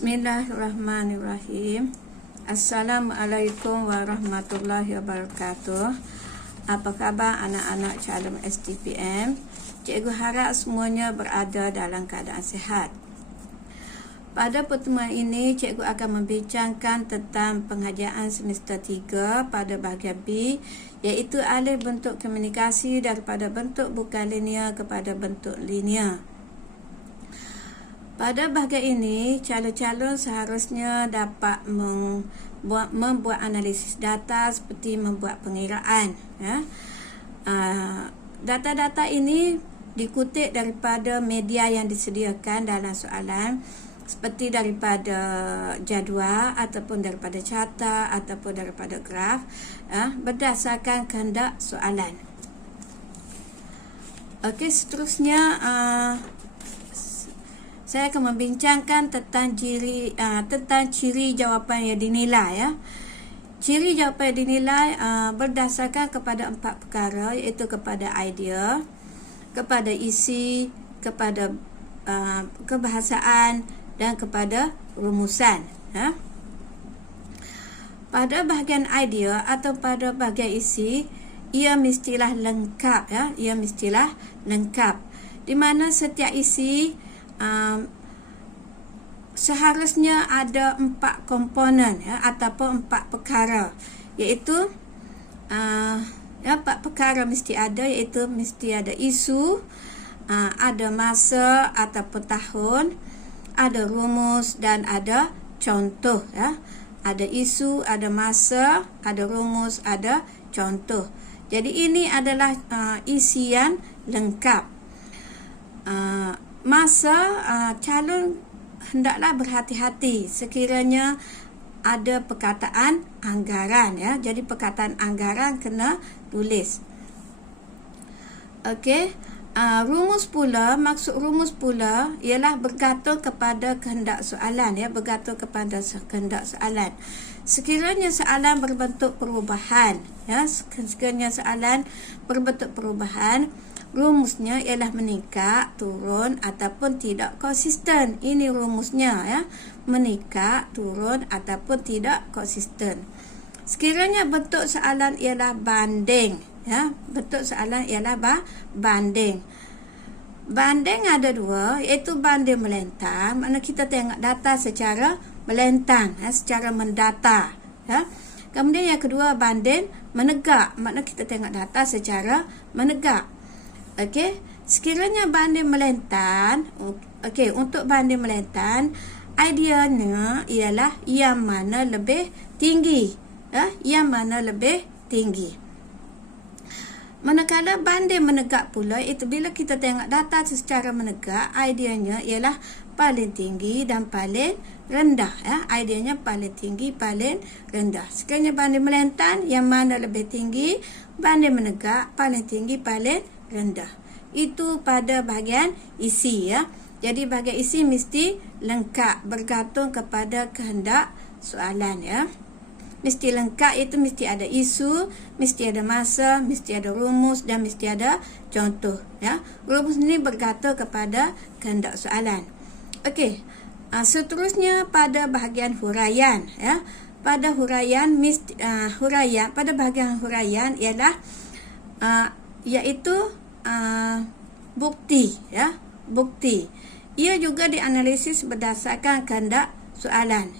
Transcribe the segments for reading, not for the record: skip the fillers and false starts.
Bismillahirrahmanirrahim. Assalamualaikum warahmatullahi wabarakatuh. Apa khabar anak-anak calon STPM? Cikgu harap semuanya berada dalam keadaan sihat. Pada pertemuan ini, cikgu akan membincangkan tentang penghajaan semester 3 pada bahagian B, iaitu alih bentuk komunikasi daripada bentuk bukan linear kepada bentuk linear. Pada bahagian ini, calon-calon seharusnya dapat membuat analisis data seperti membuat pengiraan. Data-data ini dikutip daripada media yang disediakan dalam soalan, seperti daripada jadual ataupun daripada carta ataupun daripada graf, berdasarkan kehendak soalan. Okey, seterusnya saya akan membincangkan tentang ciri jawapan yang dinilai. Ciri jawapan yang dinilai berdasarkan kepada 4 perkara, iaitu kepada idea, kepada isi, kepada kebahasaan dan kepada rumusan. Pada bahagian idea atau pada bahagian isi, ia mestilah lengkap. Ia mestilah lengkap, di mana setiap isi seharusnya ada 4 komponen ataupun 4 perkara, iaitu 4 perkara mesti ada, iaitu mesti ada isu, ada masa ataupun tahun, ada rumus dan ada contoh. Ada isu, ada masa, ada rumus, ada contoh. Jadi ini adalah isian lengkap. Masa calon hendaklah berhati-hati sekiranya ada perkataan anggaran. Jadi perkataan anggaran kena tulis. Okey, rumus pula, maksud rumus pula ialah bergantung kepada kehendak soalan. Bergantung kepada kehendak soalan. Sekiranya soalan berbentuk perubahan, sekiranya soalan berbentuk perubahan, rumusnya ialah meningkat, turun ataupun tidak konsisten. Ini rumusnya, meningkat, turun ataupun tidak konsisten. Sekiranya bentuk soalan ialah banding, bentuk soalan ialah banding. Banding ada 2, iaitu banding melentang, makna kita tengok data secara melentang, secara mendata. Kemudian yang kedua, banding menegak, makna kita tengok data secara menegak. Okey, sekiranya banding melentang, untuk banding melentang, ideanya ialah yang mana lebih tinggi, yang mana lebih tinggi. Manakala banding menegak pula, itu bila kita tengok data secara menegak, ideanya ialah paling tinggi dan paling rendah. Ideanya paling tinggi, paling rendah. Sekiranya banding melentang, yang mana lebih tinggi, banding menegak, paling tinggi, paling rendah. Itu pada bahagian isi. Jadi bahagian isi mesti lengkap, bergantung kepada kehendak soalan. Mesti lengkap, itu mesti ada isu, mesti ada masa, mesti ada rumus dan mesti ada contoh. Rumus ini bergantung kepada kehendak soalan. Okey, seterusnya pada bahagian huraian. Pada huraian, pada bahagian huraian ialah iaitu bukti. Bukti. Ia juga dianalisis berdasarkan kehendak soalan,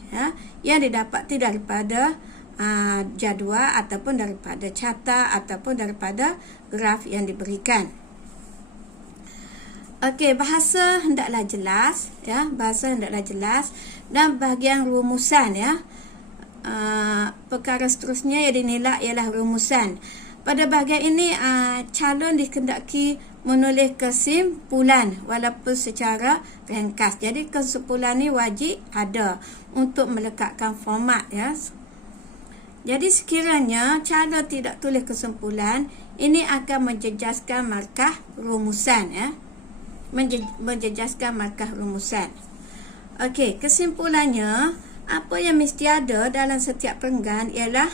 yang didapati daripada jadual ataupun daripada carta ataupun daripada graf yang diberikan. Okey, bahasa hendaklah jelas, bahasa hendaklah jelas, dan bahagian rumusan, perkara seterusnya yang dinilai ialah rumusan. Pada bahagian ini, calon dikendaki menulis kesimpulan walaupun secara ringkas. Jadi kesimpulan ni wajib ada untuk melekatkan format. Jadi sekiranya calon tidak tulis kesimpulan, ini akan menjejaskan markah rumusan. Menjejaskan markah rumusan. Okey, kesimpulannya, apa yang mesti ada dalam setiap perenggan ialah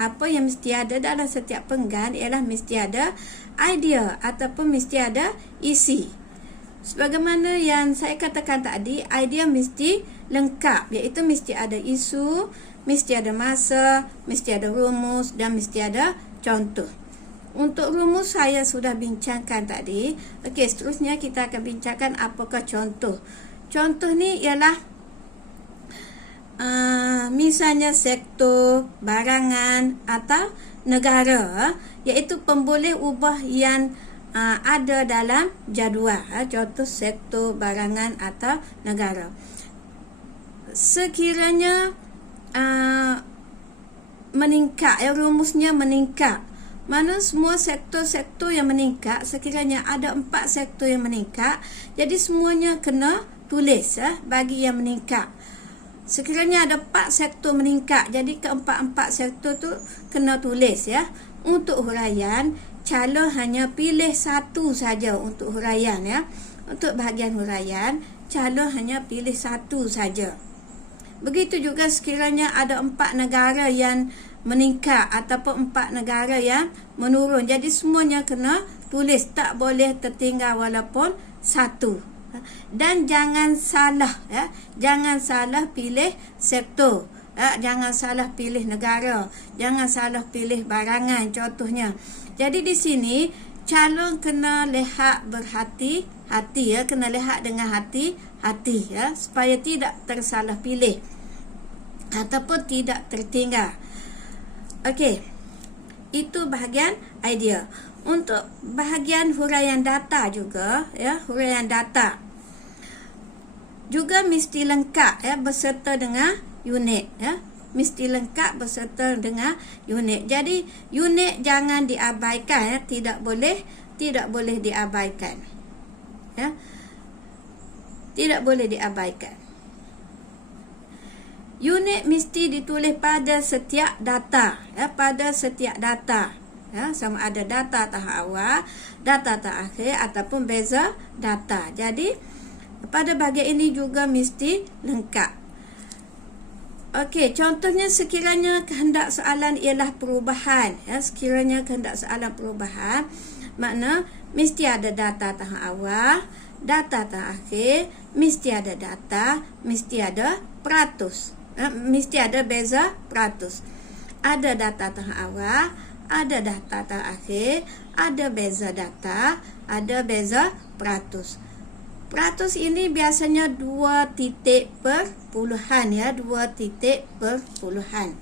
apa yang mesti ada dalam setiap perenggan ialah mesti ada idea ataupun mesti ada isi. Sebagaimana yang saya katakan tadi, idea mesti lengkap, iaitu mesti ada isu, mesti ada masa, mesti ada rumus dan mesti ada contoh. Untuk rumus saya sudah bincangkan tadi. Okey, seterusnya kita akan bincangkan apakah contoh. Contoh ni ialah misalnya sektor, barangan atau negara, iaitu pemboleh ubah yang ada dalam jadual. Contoh sektor, barangan atau negara. Sekiranya meningkat, rumusnya meningkat. Mana semua sektor-sektor yang meningkat, sekiranya ada 4 sektor yang meningkat, jadi semuanya kena tulis bagi yang meningkat. Sekiranya ada 4 sektor meningkat, jadi keempat-empat sektor tu kena tulis ya. Untuk huraian, cala hanya pilih satu saja untuk huraian ya. Untuk bahagian huraian, cala hanya pilih satu saja. Begitu juga sekiranya ada 4 negara yang meningkat ataupun 4 negara yang menurun, jadi semuanya kena tulis, tak boleh tertinggal walaupun satu. Dan jangan salah ya, jangan salah pilih sektor, jangan salah pilih negara, jangan salah pilih barangan contohnya. Jadi di sini calon kena lihat berhati-hati ya, kena lihat dengan hati-hati ya, supaya tidak tersalah pilih ataupun tidak tertinggal. Okey, itu bahagian idea. Untuk bahagian huraian data juga ya, huraian data juga mesti lengkap ya, beserta dengan unit ya, mesti lengkap beserta dengan unit. Jadi unit jangan diabaikan ya, tidak boleh diabaikan ya, tidak boleh diabaikan. Unit mesti ditulis pada setiap data ya, pada setiap data ya, sama ada data tahap awal, data tahap akhir ataupun beza data. Jadi pada bahagian ini juga mesti lengkap. Okey, contohnya sekiranya kehendak soalan ialah perubahan ya, sekiranya kehendak soalan perubahan, makna mesti ada data tahap awal, data tahap akhir, mesti ada data, mesti ada peratus. Mesti ada beza peratus. Ada data tahap awal, ada data tahap akhir, ada beza data, ada beza peratus. Peratus ini biasanya 2 titik per puluhan ya, 2 titik per puluhan.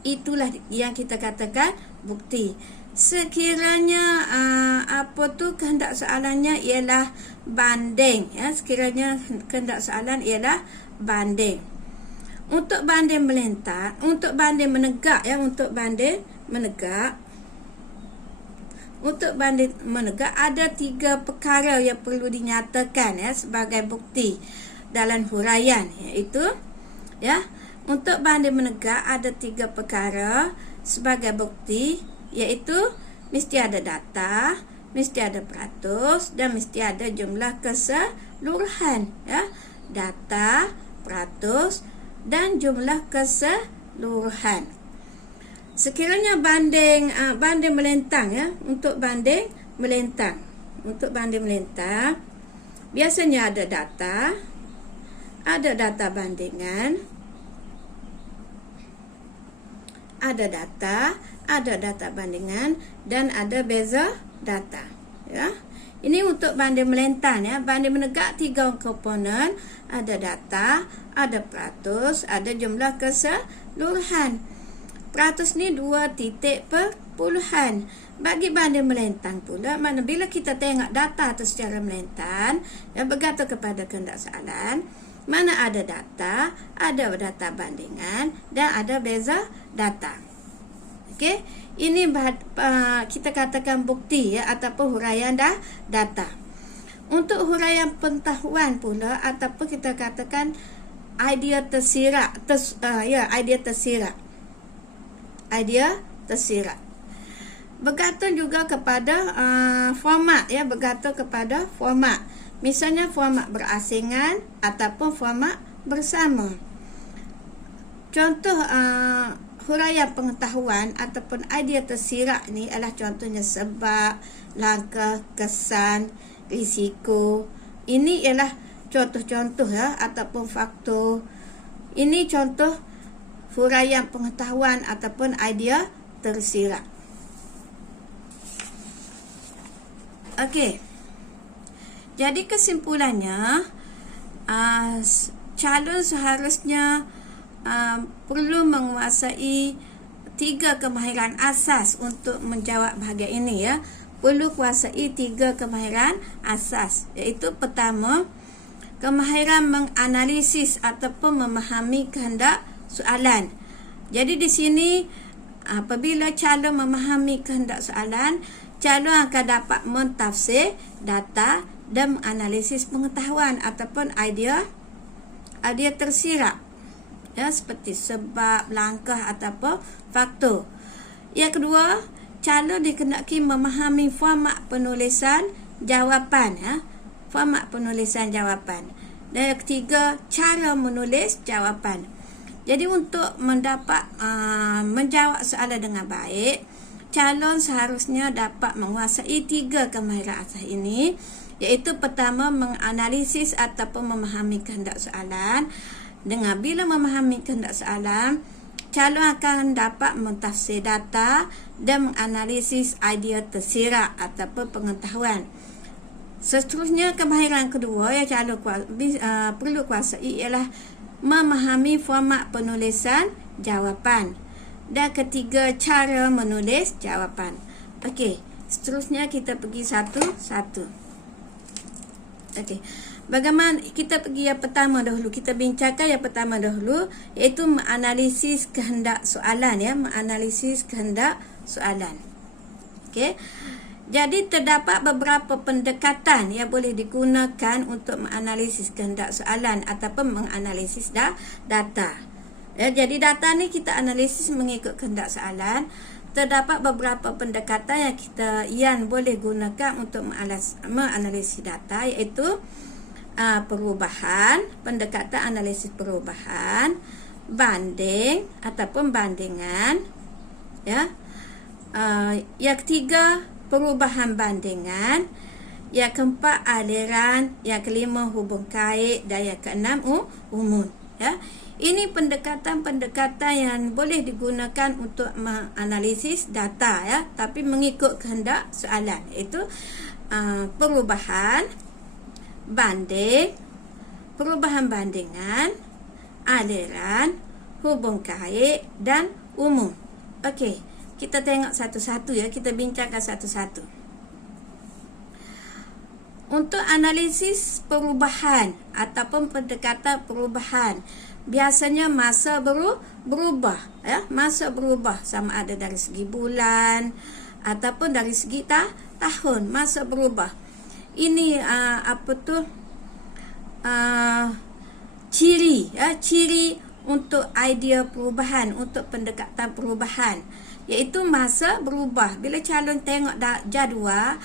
Itulah yang kita katakan bukti. Sekiranya kehendak soalannya ialah banding ya, sekiranya kehendak soalan ialah banding. Untuk banding melentang, untuk banding menegak ya, untuk banding menegak, untuk banding menegak ada 3 perkara yang perlu dinyatakan ya sebagai bukti dalam huraian, iaitu ya, untuk banding menegak ada 3 perkara sebagai bukti, iaitu mesti ada data, mesti ada peratus dan mesti ada jumlah keseluruhan ya, data, peratus dan jumlah keseluruhan. Sekiranya banding melentang ya, untuk banding melentang, biasanya ada data bandingan, ada data bandingan dan ada beza data ya. Ini untuk banding melentang ya. Banding menegak 3 komponen, ada data, ada peratus, ada jumlah keseluruhan. Peratus ni 2 titik per puluhan. Bagi banding melentang pula, mana bila kita tengok data tu secara melentang ya, bergantung kepada kehendak soalan, mana ada data bandingan dan ada beza data. Okey, ini kita katakan bukti ya, ataupun huraian data. Untuk huraian pengetahuan pula, ataupun kita katakan idea tersirat, idea tersirat. Bergantung juga kepada format ya, bergantung kepada format. Misalnya format berasingan ataupun format bersama. Contoh huraian pengetahuan ataupun idea tersirat ni adalah contohnya sebab, langkah, kesan, risiko. Ini ialah contoh-contoh ya, ataupun faktor. Ini contoh huraian pengetahuan ataupun idea tersirat. Okey. Jadi kesimpulannya, calon seharusnya perlu menguasai 3 kemahiran asas untuk menjawab bahagian ini ya. Perlu kuasai 3 kemahiran asas, iaitu pertama, kemahiran menganalisis ataupun memahami kehendak soalan. Jadi di sini apabila calon memahami kehendak soalan, calon akan dapat mentafsir data dan menganalisis pengetahuan ataupun idea tersirat ya, seperti sebab, langkah ataupun faktor. Yang kedua, calon dikehendaki memahami format penulisan jawapan ya, format penulisan jawapan. Dan yang ketiga, cara menulis jawapan. Jadi untuk mendapat menjawab soalan dengan baik, calon seharusnya dapat menguasai 3 kemahiran asas ini, iaitu pertama, menganalisis ataupun memahami kehendak soalan. Dengan bila memahami kehendak soalan, calon akan dapat mentafsir data dan menganalisis idea tersirat ataupun pengetahuan. Seterusnya, kemahiran kedua yang calon perlu kuasai ialah memahami format penulisan jawapan. Dan ketiga, cara menulis jawapan. Okey, seterusnya kita pergi satu-satu. Okey. Bagaimana kita pergi yang pertama dahulu? Kita bincangkan yang pertama dahulu, iaitu menganalisis kehendak soalan ya, menganalisis kehendak soalan. Okey. Jadi terdapat beberapa pendekatan yang boleh digunakan untuk menganalisis kehendak soalan ataupun menganalisis data. Ya, jadi data ni kita analisis mengikut kehendak soalan. Terdapat beberapa pendekatan yang boleh gunakan untuk menganalisis data, iaitu perubahan, pendekatan analisis perubahan, banding ataupun bandingan ya. Yang ketiga, perubahan bandingan. Yang keempat, aliran. Yang kelima, hubung kait. Dan yang keenam, umum ya. Ini pendekatan-pendekatan yang boleh digunakan untuk menganalisis data ya, tapi mengikut kehendak soalan, iaitu perubahan, banding, perubahan bandingan, aliran, hubung kait dan umum. Okey, kita tengok satu-satu ya, kita bincangkan satu-satu. Untuk analisis perubahan ataupun pendekatan perubahan, biasanya masa berubah ya, masa berubah sama ada dari segi bulan ataupun dari segi tahun, masa berubah. Ini ciri ya, ciri untuk idea perubahan, untuk pendekatan perubahan, iaitu masa berubah. Bila calon tengok jadual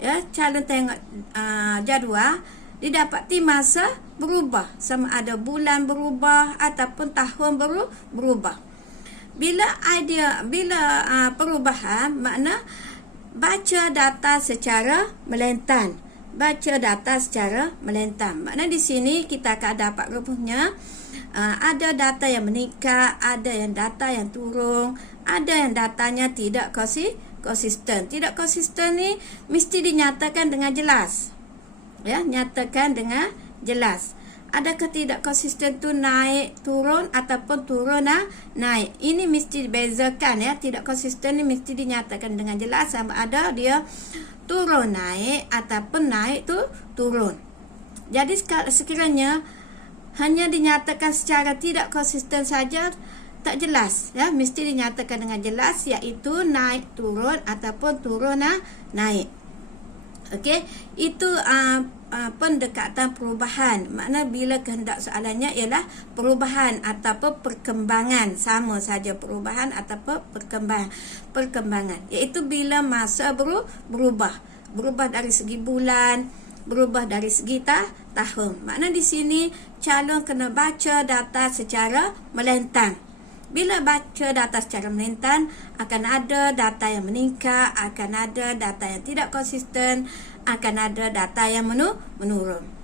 ya, calon tengok jadual, didapati masa berubah, sama ada bulan berubah ataupun tahun berubah. Bila perubahan, makna baca data secara melentang. Baca data secara melentang. Makna di sini kita akan dapat rumusnya, ada data yang meningkat, ada yang data yang turun, ada yang datanya tidak konsisten. Tidak konsisten ni mesti dinyatakan dengan jelas. Ya, nyatakan dengan jelas. Adakah tidak konsisten tu naik, turun ataupun turun naik? Ini mesti dibezakan ya. Tidak konsisten ni mesti dinyatakan dengan jelas, sama ada dia turun naik ataupun naik tu turun. Jadi sekiranya hanya dinyatakan secara tidak konsisten saja, tak jelas ya, mesti dinyatakan dengan jelas, iaitu naik turun ataupun turun naik. Okey, itu pendekatan perubahan. Makna bila kehendak soalannya ialah perubahan ataupun perkembangan, sama saja perubahan ataupun perkembangan, iaitu bila masa berubah dari segi bulan, berubah dari segi tahun. Makna di sini calon kena baca data secara melentang. Bila baca data secara melintang, akan ada data yang meningkat, akan ada data yang tidak konsisten, akan ada data yang menurun.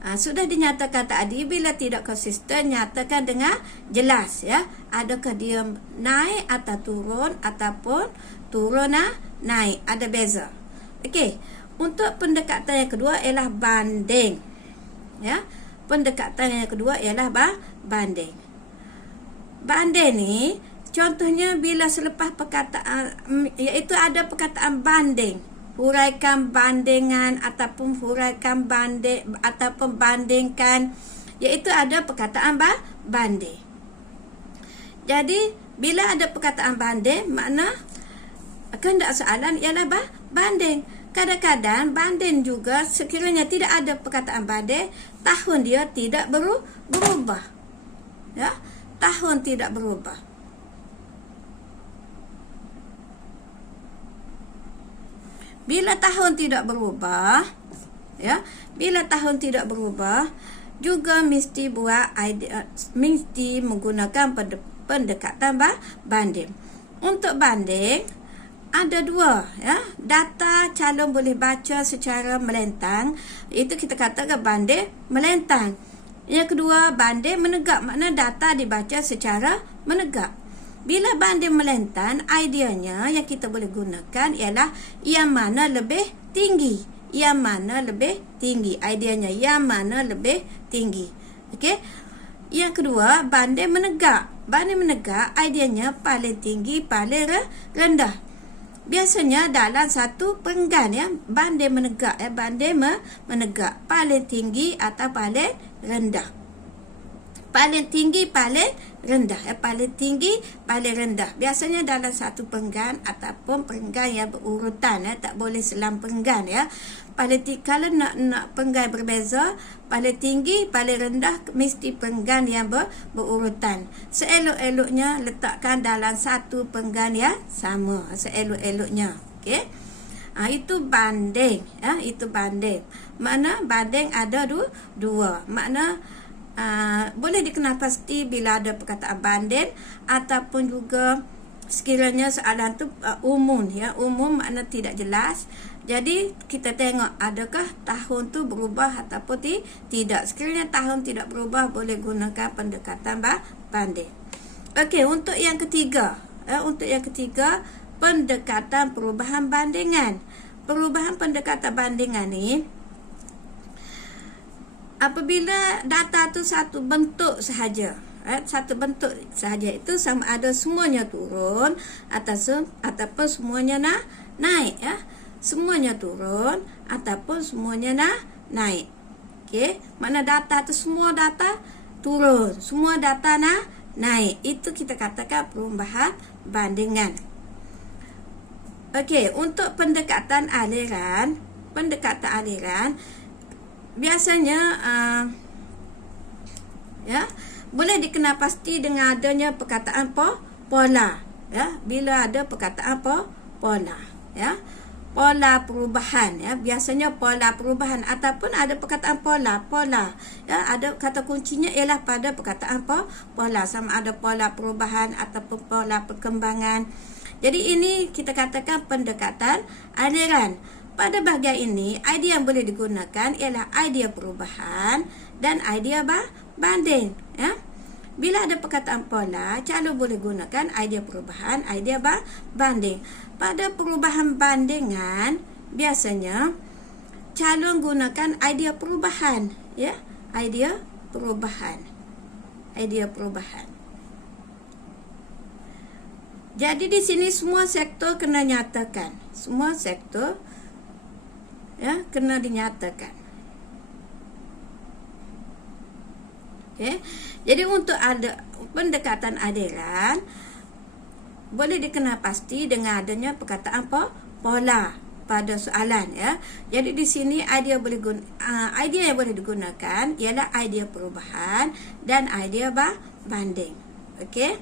Sudah dinyatakan tadi, bila tidak konsisten, nyatakan dengan jelas, ya. Adakah dia naik atau turun, ataupun turun naik, ada beza. Okey, untuk pendekatan yang kedua ialah banding, ya. Pendekatan yang kedua ialah banding. Banding ni contohnya bila selepas perkataan, iaitu ada perkataan banding, huraikan bandingan ataupun huraikan banding ataupun bandingkan, iaitu ada perkataan banding. Jadi bila ada perkataan banding, makna kehendak soalan ialah banding. Kadang-kadang banding juga sekiranya tidak ada perkataan banding, tahun dia tidak berubah, ya, tahun tidak berubah. Bila tahun tidak berubah, ya, bila tahun tidak berubah, juga mesti buat mesti menggunakan pendekatan banding. Untuk banding ada dua, ya. Data calon boleh baca secara melentang, itu kita katakan banding melentang. Yang kedua, banding menegak, makna data dibaca secara menegak. Bila banding melentang, ideanya yang kita boleh gunakan ialah yang mana lebih tinggi. Yang mana lebih tinggi. Ideanya yang mana lebih tinggi. Okey. Yang kedua, banding menegak. Banding menegak, ideanya paling tinggi, paling rendah. Biasanya dalam satu perenggan, ya, banding menegak, ya, banding menegak, paling tinggi atau paling rendah. Paling tinggi, paling rendah, ya, paling tinggi, paling rendah. Biasanya dalam satu perenggan ataupun perenggan yang berurutan, ya, tak boleh selang perenggan, ya. Paling tinggi, kalau nak perenggan berbeza, paling tinggi, paling rendah mesti perenggan yang berurutan. Seelok-eloknya letakkan dalam satu perenggan yang sama, seelok-eloknya. Okey. Itu banding, ya, itu banding. Makna banding ada dua. Makna boleh dikenal pasti bila ada perkataan banding, ataupun juga sekiranya soalan tu umum, ya, umum makna tidak jelas. Jadi kita tengok adakah tahun tu berubah ataupun tidak. Sekiranya tahun tidak berubah, boleh gunakan pendekatan banding. Okey, untuk yang ketiga, pendekatan perubahan bandingan. Perubahan pendekatan bandingan ni apabila data tu satu bentuk sahaja, satu bentuk sahaja, itu sama ada semuanya turun ataupun semuanya naik, ya. Semuanya turun ataupun semuanya naik. Okey, mana data tu semua data turun, semua data naik. Itu kita katakan perubahan bandingan. Okey, untuk pendekatan aliran, biasanya ya, boleh dikenal pasti dengan adanya perkataan pola, ya. Bila ada perkataan pola, ya, pola perubahan, ya, biasanya pola perubahan ataupun ada perkataan pola, ya, ada kata kuncinya ialah pada perkataan pola, sama ada pola perubahan ataupun pola perkembangan. Jadi ini kita katakan pendekatan aliran. Pada bahagian ini, idea yang boleh digunakan ialah idea perubahan dan idea banding, ya. Bila ada perkataan pola, calon boleh gunakan idea perubahan, idea banding. Pada perubahan bandingan, biasanya calon gunakan idea perubahan, ya, idea perubahan. Jadi di sini semua sektor kena nyatakan, semua sektor, ya, kena dinyatakan. Okey. Jadi untuk ada pendekatan aliran, boleh dikenal pasti dengan adanya perkataan pola pada soalan, ya. Jadi di sini idea yang boleh digunakan ialah idea perubahan dan idea banding. Okey.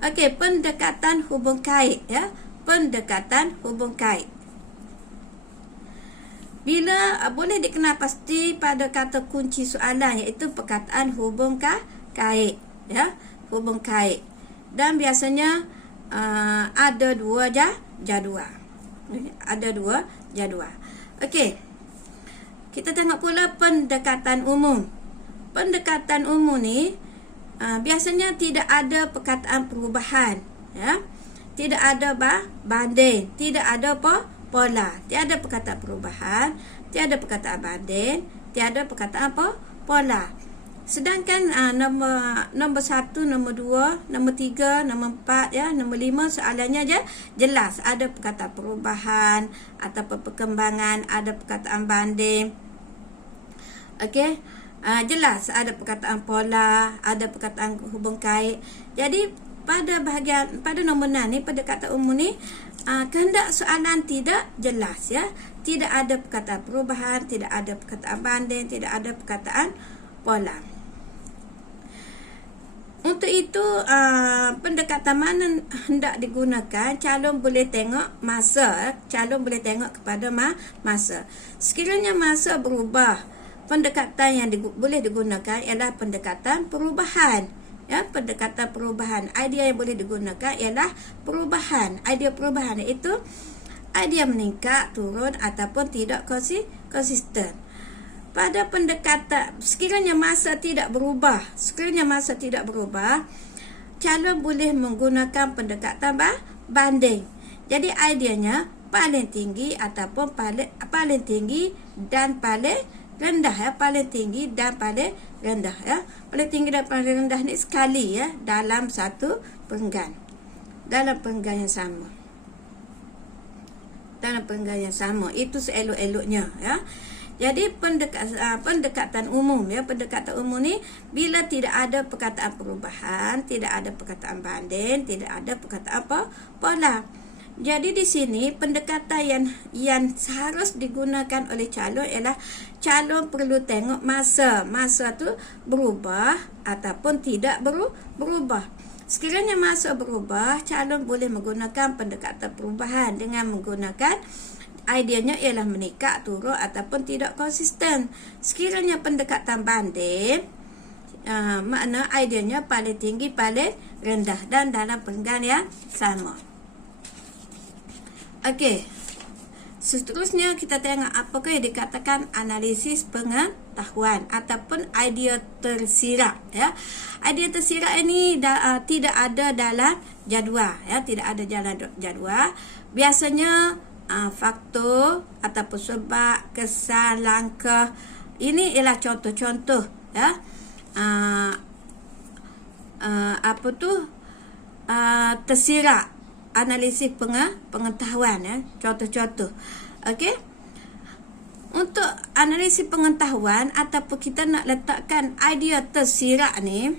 Okey, pendekatan hubung kait, ya. Pendekatan hubung kait. Bila boleh dikenal pasti pada kata kunci soalan, iaitu perkataan hubung kait, ya, hubung kait. Dan biasanya ada dua jadual. Ada dua jadual. Okey. Kita tengok pula pendekatan umum. Pendekatan umum ni biasanya tidak ada perkataan perubahan, ya. Tidak ada banding, tidak ada pola, tiada perkataan perubahan, tiada perkataan banding, tiada perkataan pola. Sedangkan nombor 1, nombor 2, nombor 3, nombor 4, ya, nombor 5 soalannya je jelas ada perkataan perubahan ataupun perkembangan, ada perkataan banding. Okey, jelas ada perkataan pola, ada perkataan hubung kait. Jadi pada nombor 6 ni, pendekatan umum ni, kehendak soalan tidak jelas, ya. Tidak ada perkataan perubahan, tidak ada perkataan banding, tidak ada perkataan pola. Untuk itu, pendekatan mana hendak digunakan, calon boleh tengok masa, calon boleh tengok kepada masa. Sekiranya masa berubah, pendekatan yang boleh digunakan ialah pendekatan perubahan. Ya, pendekatan perubahan. Idea yang boleh digunakan ialah perubahan. Idea perubahan iaitu idea meningkat, turun ataupun tidak konsisten. Pada pendekatan, sekiranya masa tidak berubah, calon boleh menggunakan pendekatan banding. Jadi ideanya paling tinggi ataupun paling tinggi dan paling rendah, ya. Paling tinggi dan paling rendah, ya. Paling tinggi dan paling rendah ni sekali, ya, dalam satu perenggan. Dalam perenggan yang sama. Dalam perenggan yang sama. Itu seelok-eloknya, ya. Jadi pendekatan umum, ya, pendekatan umum ni bila tidak ada perkataan perubahan, tidak ada perkataan banding, tidak ada perkataan pola. Jadi di sini pendekatan yang harus digunakan oleh calon ialah calon perlu tengok masa. Masa tu berubah ataupun tidak berubah. Sekiranya masa berubah, calon boleh menggunakan pendekatan perubahan dengan menggunakan ideanya ialah meningkat, turun ataupun tidak konsisten. Sekiranya pendekatan banding, makna ideanya paling tinggi, paling rendah dan dalam perenggan yang sama. Okey. Seterusnya kita tengok apakah yang dikatakan analisis pengetahuan ataupun idea tersirat, ya. Idea tersirat ini tidak ada dalam jadual, ya, tidak ada dalam jadual. Biasanya faktor ataupun sebab, kesan, langkah, ini ialah contoh-contoh, ya. Tersirat analisis pengetahuan, ya, contoh-contoh. Okey. Untuk analisis pengetahuan ataupun kita nak letakkan idea tersirat ni,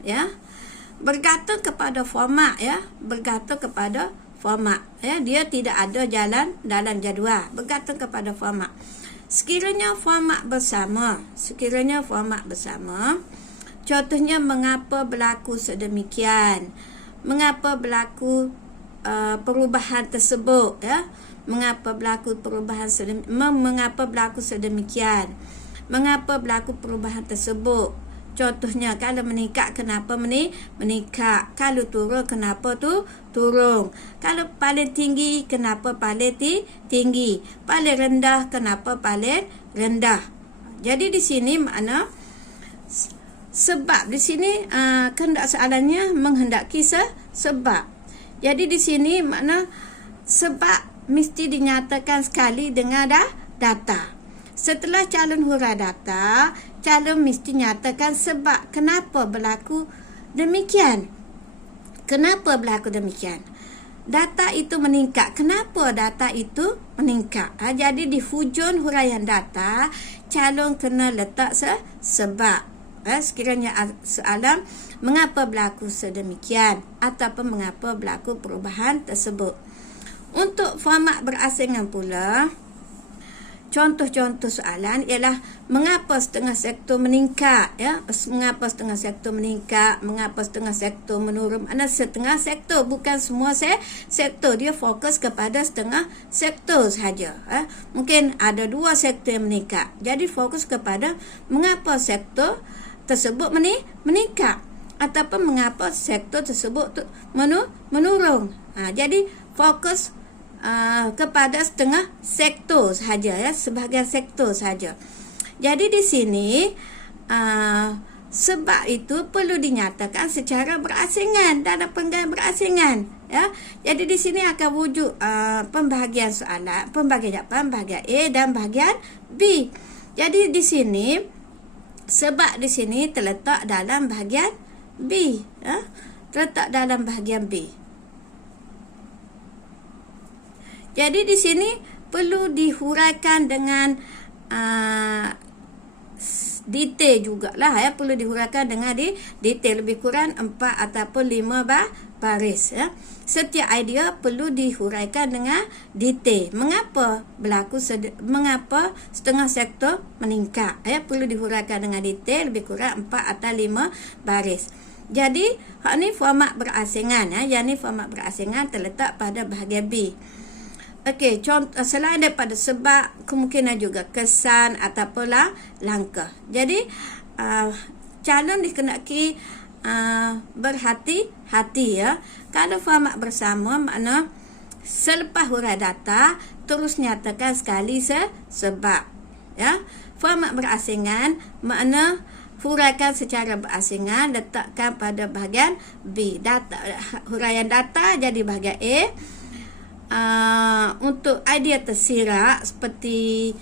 ya, bergantung kepada format, ya, bergantung kepada format, ya. Dia tidak ada jalan dalam jadual, bergantung kepada format. Sekiranya format bersama, contohnya mengapa berlaku sedemikian, mengapa berlaku perubahan tersebut, ya. Mengapa berlaku sedemikian, mengapa berlaku perubahan tersebut. Contohnya, kalau meningkat, kenapa meningkat? Kalau turun, kenapa turun? Kalau paling tinggi, kenapa paling tinggi? Paling rendah, kenapa paling rendah? Jadi di sini makna sebab, di sini kehendak soalannya menghendaki sebab. Jadi di sini makna sebab mesti dinyatakan sekali dengan data. Setelah calon huraian data, calon mesti nyatakan sebab kenapa berlaku demikian. Kenapa berlaku demikian? Data itu meningkat. Kenapa data itu meningkat? Jadi di hujung huraian data, calon kena letak sebab. Sekiranya soalan mengapa berlaku sedemikian ataupun mengapa berlaku perubahan tersebut. Untuk format berasingan pula, contoh-contoh soalan ialah mengapa setengah sektor meningkat, ya, mengapa setengah sektor meningkat, mengapa setengah sektor menurun. Mana setengah sektor, bukan semua sektor, dia fokus kepada setengah sektor sahaja. Mungkin ada 2 sektor yang meningkat, jadi fokus kepada mengapa sektor tersebut meningkat ataupun mengapa sektor tersebut menurun. Jadi fokus kepada setengah sektor sahaja, ya, sebahagian sektor sahaja. Jadi di sini sebab itu perlu dinyatakan secara berasingan dalam penggalan berasingan, ya. Jadi di sini akan wujud pembahagian soalan, pembahagian jawapan bahagian A dan bahagian B. Jadi di sini sebab di sini terletak dalam bahagian B, ya. Terletak dalam bahagian B. Jadi di sini perlu dihuraikan dengan detail jugalah, ya. Perlu dihuraikan dengan detail, lebih kurang 4 ataupun 5 baris, ya. Setiap idea perlu dihuraikan dengan detail. Mengapa mengapa setengah sektor meningkat, ya. Perlu dihuraikan dengan detail, lebih kurang 4 atau 5 baris. Jadi hak ni format berasingan, ya. Yang ni format berasingan terletak pada bahagian B. Okey, contoh selain daripada sebab, kemungkinan juga kesan ataupun langkah. Jadi calon dikenaki berhati-hati, ya. Kalau format bersama makna selepas huraian data terus nyatakan sekali sebab, ya. Format berasingan makna huraikan secara berasingan, letakkan pada bahagian B. Huraian data jadi bahagian A. Untuk idea tersirat seperti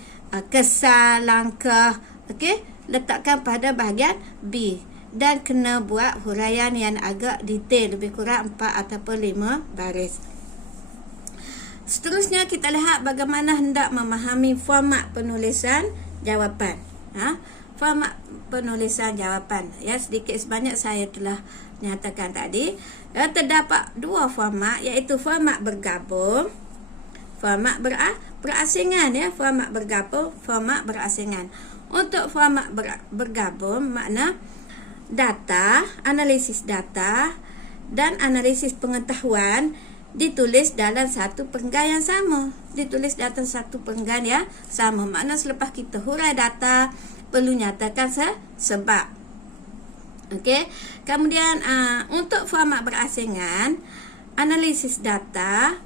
kesan, langkah, okey, letakkan pada bahagian B dan kena buat huraian yang agak detail, lebih kurang 4 ataupun 5 baris. Seterusnya kita lihat bagaimana hendak memahami format penulisan jawapan. Format penulisan jawapan, ya, sedikit sebanyak saya telah nyatakan tadi. Terdapat dua format, iaitu format bergabung, format berasingan, ya. Format bergabung, format berasingan. Untuk format bergabung makna data, analisis data dan analisis pengetahuan ditulis dalam satu perenggan yang sama. Ditulis dalam satu perenggan yang sama. Makna selepas kita hurai data perlu nyatakan sebab. Okey. Kemudian untuk format berasingan, analisis data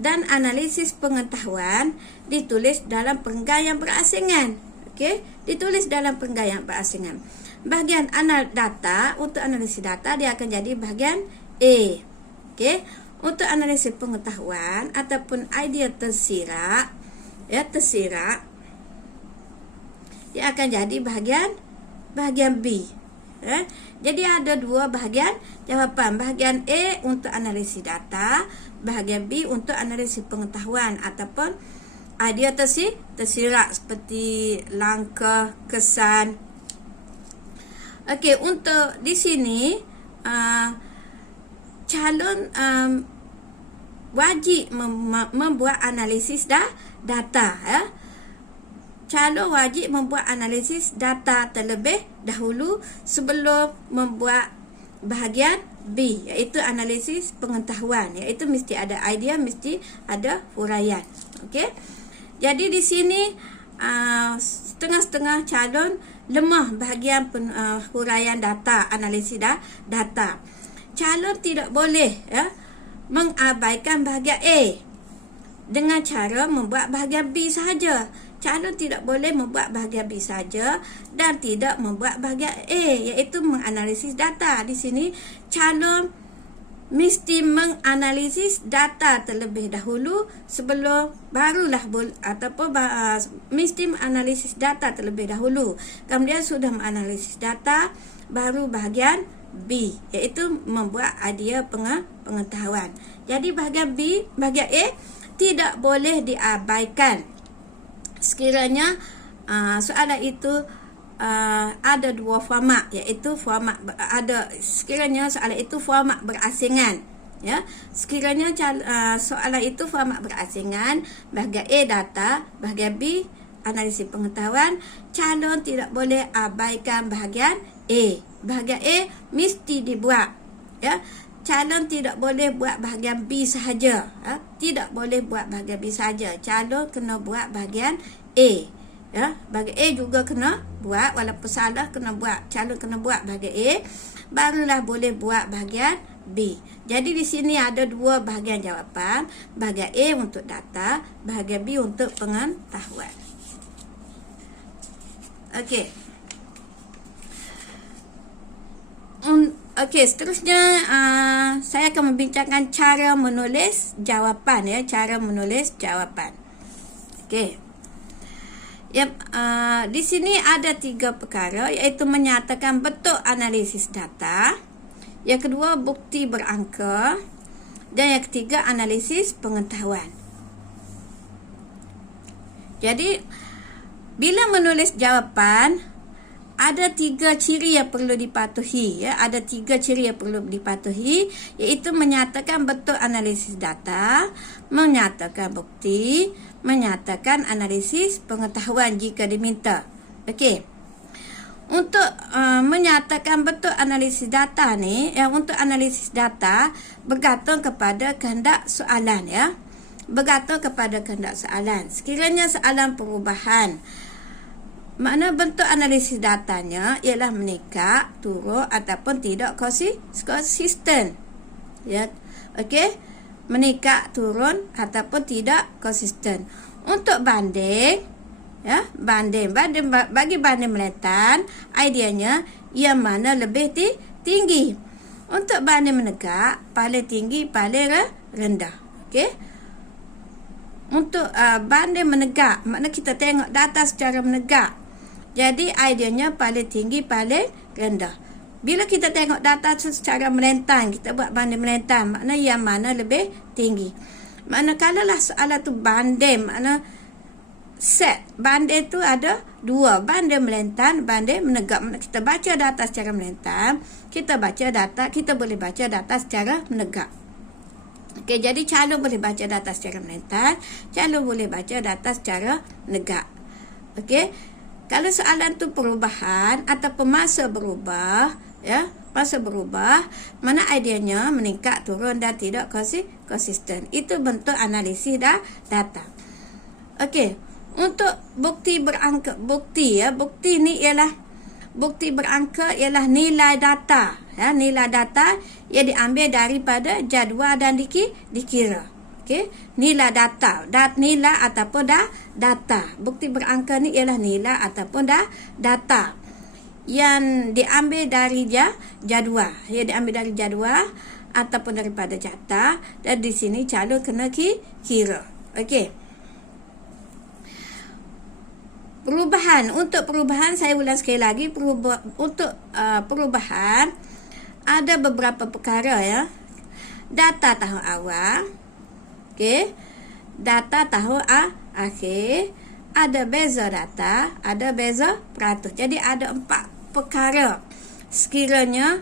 dan analisis pengetahuan ditulis dalam perenggan yang berasingan. Okey, ditulis dalam perenggan yang berasingan. Bahagian data, untuk analisis data dia akan jadi bahagian A. Okey. Untuk analisis pengetahuan ataupun idea tersirat, ya, tersirat, dia akan jadi bahagian B. Jadi ada dua bahagian jawapan. Bahagian A untuk analisis data, bahagian B untuk analisis pengetahuan ataupun idea tersirat seperti langkah, kesan. Okey, untuk di sini calon wajib membuat analisis data, ya. Calon wajib membuat analisis data terlebih dahulu sebelum membuat bahagian B, iaitu analisis pengetahuan, iaitu mesti ada idea, mesti ada huraian. Okey. Jadi di sini setengah-setengah calon lemah bahagian huraian data, analisis data. Calon tidak boleh, ya, mengabaikan bahagian A dengan cara membuat bahagian B sahaja. Calon tidak boleh membuat bahagian B saja dan tidak membuat bahagian A, iaitu menganalisis data. Di sini calon mesti menganalisis data terlebih dahulu sebelum barulah ataupun mesti menganalisis data terlebih dahulu. Kemudian sudah menganalisis data baru bahagian B, iaitu membuat idea pengetahuan. Jadi bahagian B, bahagian A tidak boleh diabaikan sekiranya soalan itu ada dua format, iaitu format sekiranya soalan itu format berasingan, ya. Sekiranya soalan itu format berasingan, bahagian A data, bahagian B analisis pengetahuan, calon tidak boleh abaikan bahagian A. Bahagian A mesti dibuat, ya. Calon tidak boleh buat bahagian B sahaja, ya? Tidak boleh buat bahagian B sahaja. Calon kena buat bahagian A. Ya, bagi A juga kena buat, walaupun salah kena buat, calon kena buat bagi A, barulah boleh buat bahagian B. Jadi di sini ada dua bahagian jawapan, bahagian A untuk data, bahagian B untuk pengetahuan. Okey. Okey, seterusnya saya akan membincangkan cara menulis jawapan, ya, cara menulis jawapan. Okey. Di sini ada 3 perkara, iaitu menyatakan betul analisis data, yang kedua bukti berangka, dan yang ketiga analisis pengetahuan. Jadi bila menulis jawapan, ada 3 ciri yang perlu dipatuhi, ya. Ada 3 ciri yang perlu dipatuhi, iaitu menyatakan betul analisis data, menyatakan bukti, menyatakan analisis pengetahuan jika diminta. Okey. Untuk menyatakan betul analisis data ni, untuk analisis data bergantung kepada kehendak soalan, ya. Bergantung kepada kehendak soalan. Sekiranya soalan perubahan, makna bentuk analisis datanya ialah meningkat, turun ataupun tidak konsisten. Ya. Okey. Meningkat, turun ataupun tidak konsisten. Untuk banding, ya, banding bagi banding melentang, ideanya yang mana lebih tinggi. Untuk banding menegak, paling tinggi paling rendah. Okey. Untuk banding menegak, makna kita tengok data secara menegak. Jadi ideanya paling tinggi paling rendah. Bila kita tengok data secara melentang, kita buat banding melentang, makna yang mana lebih tinggi. Makna kalaulah soalan tu banding, makna set banding tu ada 2, banding melentang, banding menegak. Makna kita baca data secara melentang, kita boleh baca data secara menegak. Okey, jadi calon boleh baca data secara melentang, calon boleh baca data secara menegak. Okey. Kalau soalan tu perubahan ataupun masa berubah, ya, masa berubah, mana ideanya meningkat, turun dan tidak konsisten. Itu bentuk analisis data. Okey, untuk bukti berangka, bukti ni ialah bukti berangka ialah nilai data, ya, nilai data yang diambil daripada jadual dan dikira. Okay. Nilai data, nilai ataupun data. Bukti berangka ni ialah nilai ataupun data yang diambil dari jadual, yang diambil dari jadual ataupun daripada jata, dan di sini calon kena kira. Okey. Perubahan, untuk perubahan saya ulang sekali lagi, untuk perubahan ada beberapa perkara, ya. Data tahun awal, okey, data tahun akhir, ada beza data, ada beza peratus. Jadi ada 4 perkara. Sekiranya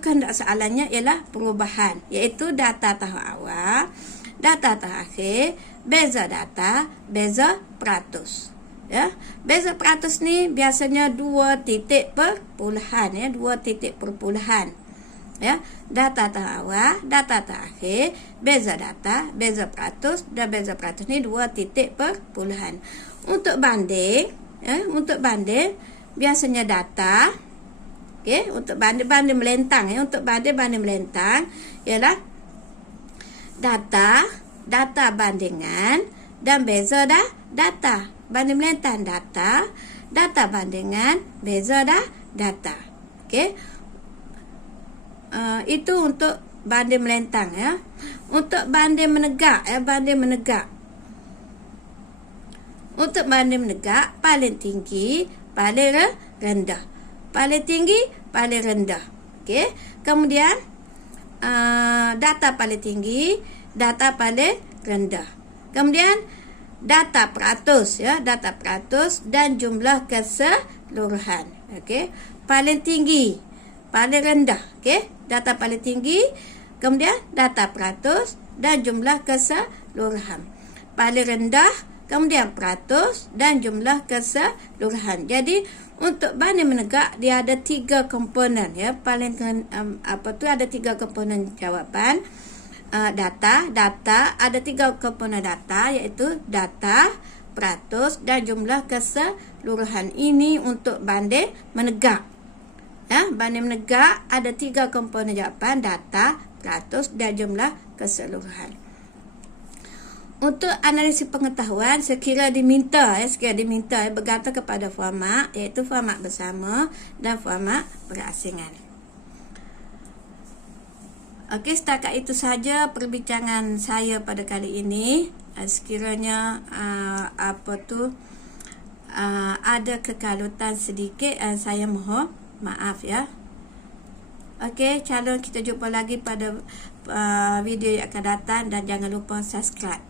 kehendak soalannya ialah perubahan, iaitu data tahun awal, data tahun akhir, beza data, beza peratus. Ya, beza peratus ni biasanya 2 titik perpuluhan, ya, 2 titik perpuluhan. Ya, data tahun awal, data tahun akhir, beza data, beza peratus, dan beza peratus ni 2 titik perpuluhan. Untuk banding, ya, untuk banding biasanya data, okey, untuk banding melentang, ya, untuk banding melentang ialah data bandingan dan beza data. Banding melentang data bandingan, beza data. Okey. Itu untuk banding melentang, ya. Untuk banding menegak, ya, banding menegak. Untuk banding menegak, paling tinggi, paling rendah. Paling tinggi, paling rendah. Okey. Kemudian data paling tinggi, data paling rendah. Kemudian data peratus, ya, data peratus dan jumlah keseluruhan. Okey. Paling tinggi, paling rendah. Okey. Data paling tinggi, kemudian data peratus dan jumlah keseluruhan. Paling rendah, kemudian peratus dan jumlah keseluruhan. Jadi untuk banding menegak dia ada 3 komponen, ya. Paling ada 3 komponen jawapan. Data ada 3 komponen data, iaitu data, peratus dan jumlah keseluruhan. Ini untuk banding menegak. Banding menegak ada 3 komponen jawapan, data, peratus dan jumlah keseluruhan. Untuk analisis pengetahuan, sekiranya diminta bergantung kepada format, iaitu format bersama dan format berasingan. Okey, setakat itu saja perbincangan saya pada kali ini. Sekiranya ada kekalutan sedikit, saya mohon maaf ya. Okey, calon kita jumpa lagi pada video yang akan datang dan jangan lupa subscribe.